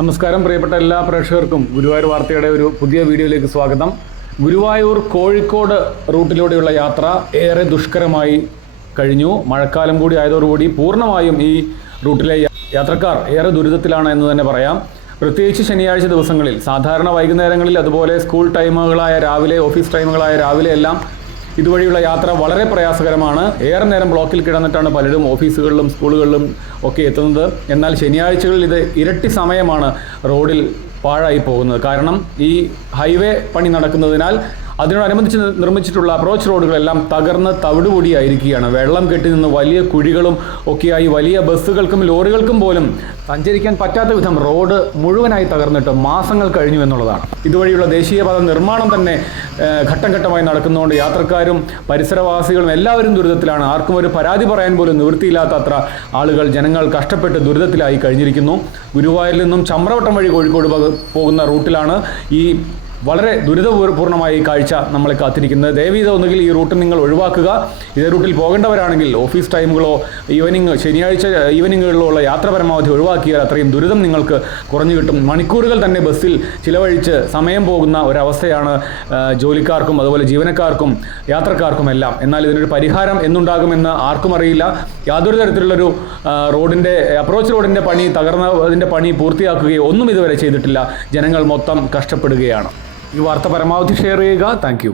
നമസ്കാരം പ്രിയപ്പെട്ട എല്ലാ പ്രേക്ഷകർക്കും ഗുരുവായൂർ വാർത്തയുടെ ഒരു പുതിയ വീഡിയോയിലേക്ക് സ്വാഗതം. ഗുരുവായൂർ കോഴിക്കോട് റൂട്ടിലൂടെയുള്ള യാത്ര ഏറെ ദുഷ്കരമായി കഴിഞ്ഞു. മഴക്കാലം കൂടി ആയതോടുകൂടി പൂർണ്ണമായും ഈ റൂട്ടിലെ യാത്രക്കാർ ഏറെ ദുരിതത്തിലാണ് എന്ന് തന്നെ പറയാം. പ്രത്യേകിച്ച് ശനിയാഴ്ച ദിവസങ്ങളിൽ, സാധാരണ വൈകുന്നേരങ്ങളിൽ, അതുപോലെ സ്കൂൾ ടൈമുകളായ രാവിലെ, ഓഫീസ് ടൈമുകളായ രാവിലെ എല്ലാം ഇതുവഴിയുള്ള യാത്ര വളരെ പ്രയാസകരമാണ്. ഏറെ നേരം ബ്ലോക്കിൽ കിടന്നിട്ടാണ് പലരും ഓഫീസുകളിലും സ്കൂളുകളിലും ഒക്കെ എത്തുന്നത്. എന്നാൽ ശനിയാഴ്ചകളിൽ ഇത് ഇരട്ടി സമയമാണ് റോഡിൽ പാഴായി പോകുന്നത്. കാരണം ഈ ഹൈവേ പണി നടക്കുന്നതിനാൽ അതിനോടനുബന്ധിച്ച് നിർമ്മിച്ചിട്ടുള്ള അപ്രോച്ച് റോഡുകളെല്ലാം തകർന്ന് തവിടുപൊടിയായിരിക്കുകയാണ്. വെള്ളം കെട്ടി നിന്ന് വലിയ കുഴികളും ഒക്കെയായി വലിയ ബസ്സുകൾക്കും ലോറികൾക്കും പോലും സഞ്ചരിക്കാൻ പറ്റാത്ത വിധം റോഡ് മുഴുവനായി തകർന്നിട്ട് മാസങ്ങൾ കഴിഞ്ഞു എന്നുള്ളതാണ്. ഇതുവഴിയുള്ള ദേശീയപാത നിർമ്മാണം തന്നെ ഘട്ടം ഘട്ടമായി നടക്കുന്നതുകൊണ്ട് യാത്രക്കാരും പരിസരവാസികളും എല്ലാവരും ദുരിതത്തിലാണ്. ആർക്കും ഒരു പരാതി പറയാൻ പോലും നിവൃത്തിയില്ലാത്ത അത്ര ആളുകൾ, ജനങ്ങൾ കഷ്ടപ്പെട്ട് ദുരിതത്തിലായി കഴിഞ്ഞിരിക്കുന്നു. ഗുരുവായൂരിൽ നിന്നും ചമ്രവട്ടം വഴി കോഴിക്കോട് പോകുന്ന റൂട്ടിലാണ് ഈ വളരെ ദുരിതപൂർണ്ണമായ ഈ കാഴ്ച നമ്മളെ കാത്തിരിക്കുന്നത്. ദയവീത് ഒന്നുകിൽ ഈ റൂട്ട് നിങ്ങൾ ഒഴിവാക്കുക. ഇതേ റൂട്ടിൽ പോകേണ്ടവരാണെങ്കിൽ ഓഫീസ് ടൈമുകളോ ശനിയാഴ്ച ഈവനിങ്ങുകളിലോ ഉള്ള യാത്ര പരമാവധി ഒഴിവാക്കിയാൽ അത്രയും ദുരിതം നിങ്ങൾക്ക് കുറഞ്ഞു കിട്ടും. മണിക്കൂറുകൾ തന്നെ ബസ്സിൽ ചിലവഴിച്ച് സമയം പോകുന്ന ഒരവസ്ഥയാണ് ജോലിക്കാർക്കും അതുപോലെ ജീവനക്കാർക്കും യാത്രക്കാർക്കും എല്ലാം. എന്നാൽ ഇതിനൊരു പരിഹാരം എന്നുണ്ടാകുമെന്ന് ആർക്കും അറിയില്ല. യാതൊരു തരത്തിലുള്ളൊരു അപ്രോച്ച് റോഡിൻ്റെ പണി, തകർന്നതിൻ്റെ പണി പൂർത്തിയാക്കുകയോ ഒന്നും ഇതുവരെ ചെയ്തിട്ടില്ല. ജനങ്ങൾ മൊത്തം കഷ്ടപ്പെടുകയാണ്. ഈ വാർത്ത പരമാവധി ഷെയർ ചെയ്യുക. Thank you.